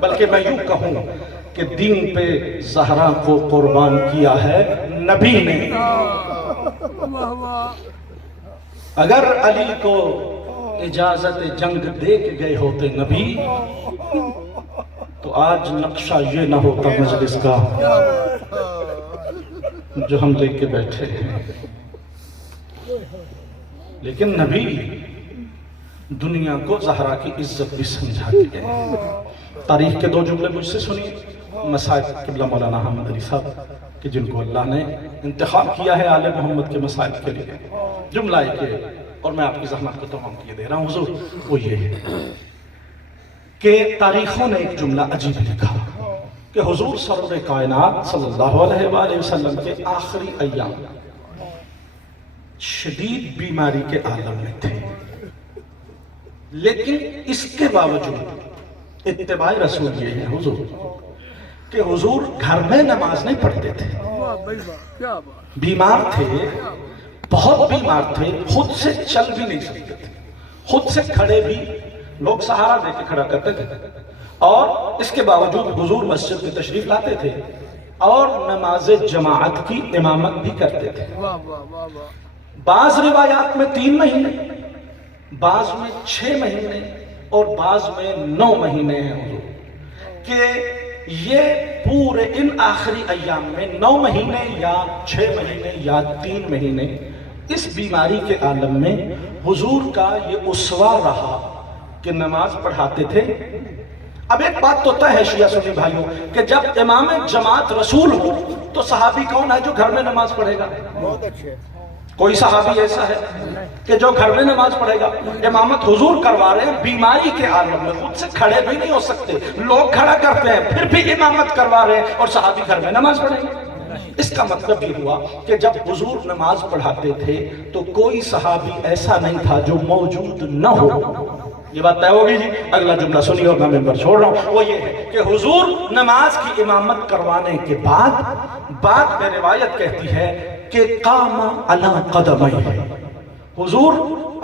بلکہ میں یوں کہوں کہ دین پہ زہرا کو قربان کیا ہے نبی نے۔ اگر علی کو اجازت جنگ دے کے گئے ہوتے نبی تو آج نقشہ یہ نہ ہوتا مجلس کا جو ہم دیکھ کے بیٹھے ہیں۔ لیکن نبی دنیا کو زہرا کی عزت بھی سمجھا کے گئے۔ تاریخ کے 2 جملے مجھ سے سنیے، مسائل قبلہ مولانا احمد علی صاحب کہ جن کو اللہ نے انتخاب کیا ہے آل محمد کے مسائل کے لیے۔ جملہ ایک ہے اور میں آپ کی زحمت کو تمام کیے دے رہا ہوں حضور، وہ یہ ہے کہ تاریخوں نے ایک جملہ عجیب لکھا کہ حضور سرور کائنات صلی اللہ علیہ وآلہ وسلم کے آخری ایام شدید بیماری کے عالم میں تھے، لیکن اس کے باوجود اتباع رسول یہ ہے حضور کہ حضور گھر میں نماز نہیں پڑھتے تھے، بیمار تھے، بہت بیمار تھے، خود سے چل بھی نہیں سکتے تھے، خود سے کھڑے بھی لوگ سہارا دے کے کھڑا کرتے تھے، اور اس کے باوجود حضور مسجد میں تشریف لاتے تھے اور نماز جماعت کی امامت بھی کرتے تھے۔ بعض روایات میں 3 مہینے، بعض میں 6 مہینے اور بعض میں 9 مہینے ہیں حضور، کہ یہ پورے ان آخری ایام میں 9 مہینے یا 6 مہینے یا 3 مہینے اس بیماری کے عالم میں حضور کا یہ اسوہ رہا کہ نماز پڑھاتے تھے۔ اب ایک بات تو طے ہے شیعہ سنی بھائیوں کہ جب امام جماعت رسول ہو تو صحابی کون ہے جو گھر میں نماز پڑھے گا؟ بہت اچھے، کوئی صحابی ایسا ہے کہ جو گھر میں نماز پڑھے گا؟ امامت حضور کروا رہے ہیں بیماری کے عالم میں، خود سے کھڑے بھی نہیں ہو سکتے، لوگ کھڑا کرتے ہیں پھر بھی امامت کروا رہے ہیں اور صحابی گھر میں نماز پڑھیں گے۔ اس کا مطلب یہ ہوا کہ جب حضور نماز پڑھاتے تھے تو کوئی صحابی ایسا نہیں تھا جو موجود نہ ہو۔ یہ بات طے ہوگی جی؟ اگلا جملہ سنیے اور میں ممبر چھوڑ رہا ہوں، وہ یہ ہے کہ حضور نماز کی امامت کروانے کے بعد میں روایت کہتی ہے کہ قام علی قدمیہ، حضور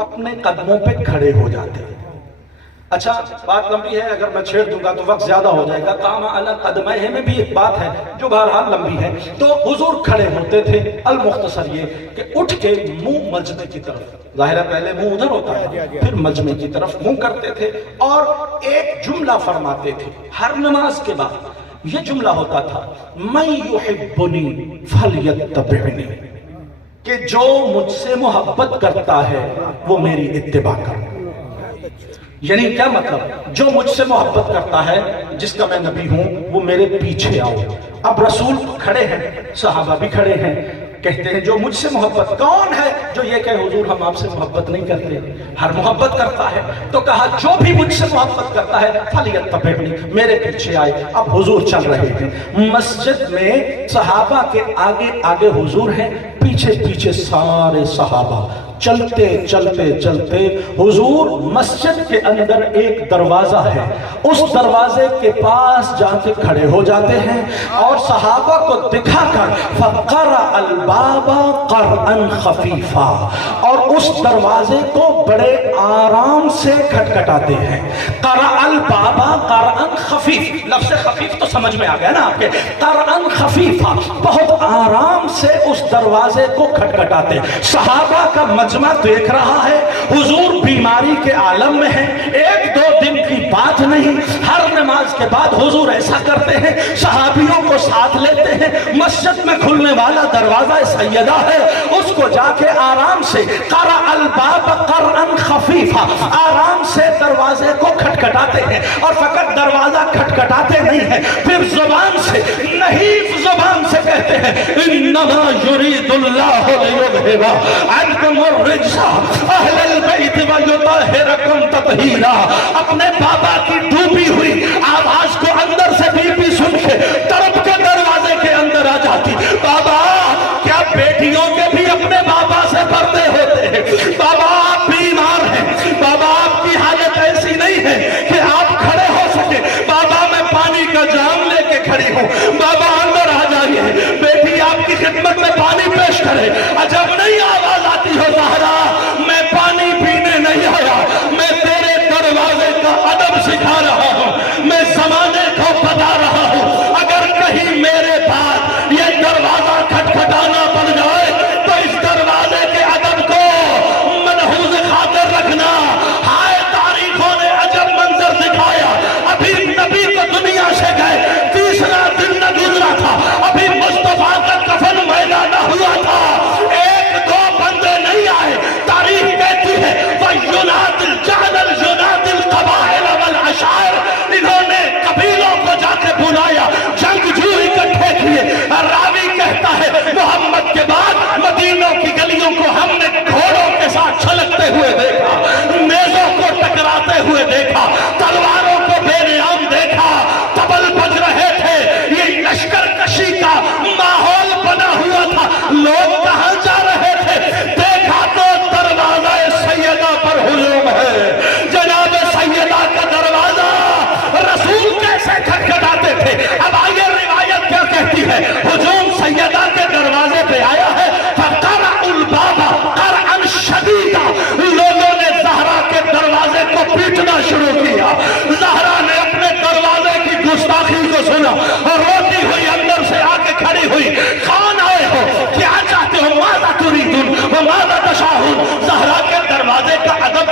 اپنے قدموں پہ کھڑے ہو جاتے ہیں۔ اچھا بات لمبی ہے، اگر میں چھیڑ دوں گا تو وقت زیادہ ہو جائے گا۔ قام علی قدمیہ میں بھی ایک بات ہے جو بہرحال لمبی ہے۔ تو حضور کھڑے ہوتے تھے، المختصر یہ کہ اٹھ کے منہ مجمع کی طرف، ظاہر ہے پہلے منہ ادھر ہوتا ہے، پھر مجمع کی طرف منہ کرتے تھے اور ایک جملہ فرماتے تھے ہر نماز کے بعد۔ یہ جملہ ہوتا تھا من یحبنی فلیتبعنی، کہ جو مجھ سے محبت کرتا ہے وہ میری اتباع کرے۔ یعنی کیا مطلب؟ جو مجھ سے محبت کرتا ہے، جس کا میں نبی ہوں، وہ میرے پیچھے آؤ۔ اب رسول کھڑے ہیں، صحابہ بھی کھڑے ہیں، کہتے ہیں جو مجھ سے محبت، کون ہے جو یہ کہ حضور ہم آپ سے محبت نہیں کرتے؟ ہر محبت کرتا ہے۔ تو کہا جو بھی مجھ سے محبت کرتا ہے فلیتبعنی، میرے پیچھے آئے۔ اب حضور چل رہے ہیں مسجد میں، صحابہ کے آگے آگے حضور ہیں، پیچھے پیچھے سارے صحابہ۔ چلتے چلتے چلتے حضور مسجد کے اندر ایک دروازہ ہے، اس دروازے کے پاس جا کے کھڑے ہو جاتے ہیں اور صحابہ کو دکھا کر فقرأ الباب قرعا خفیفا، اور اس دروازے کو بڑے آرام سے کھٹکھٹاتے ہیں۔ قرأ الباب قرعا خفیف، لفظ خفیف تو سمجھ میں آ گیا نا آپ کے، قرعا خفیفا، بہت آرام سے اس دروازے کو کھٹکھٹاتے۔ صحابہ کا مجمع دیکھ رہا ہے، حضور بیماری کے عالم میں ہیں، 1-2 دن کی بات نہیں، ہر نماز کے بعد حضور ایسا کرتے ہیں، صحابیوں کو ساتھ لیتے ہیں، مسجد میں کھلنے والا دروازہ سیدہ ہے، اس کو جا کے آرام سے قرأ الباب قرعا خفیفا، آرام سے دروازے کو کھٹکھٹاتے ہیں، اور فقط دروازہ کھٹکھٹاتے نہیں ہیں، پھر زبان سے، نحیف زبان سے کہتے ہیں انما یرید اللہ لیذھب عنکم الرجس اہل البیت ویطہرکم تطہیرا۔ اپنے بابا کی ڈوبی ہوئی آواز کو اندر سے بی بی سن کے تڑپ کے دروازے کے اندر آ جاتی، بابا کیا بیٹیوں کے بھی اپنے بابا سے پردے ہوتے ہیں؟ بابا آپ بیمار ہیں، بابا آپ کی حالت ایسی نہیں ہے کہ آپ کھڑے ہو سکے، بابا میں پانی کا جام لے کے کھڑی ہوں، بابا اندر آ جائیے، بیٹی آپ کی خدمت میں پانی پیش کرے۔ عجب نہیں آواز آتی ہو زہرا، میں پانی پینے نہیں آیا، میں تیرے دروازے کا ادب سکھا رہا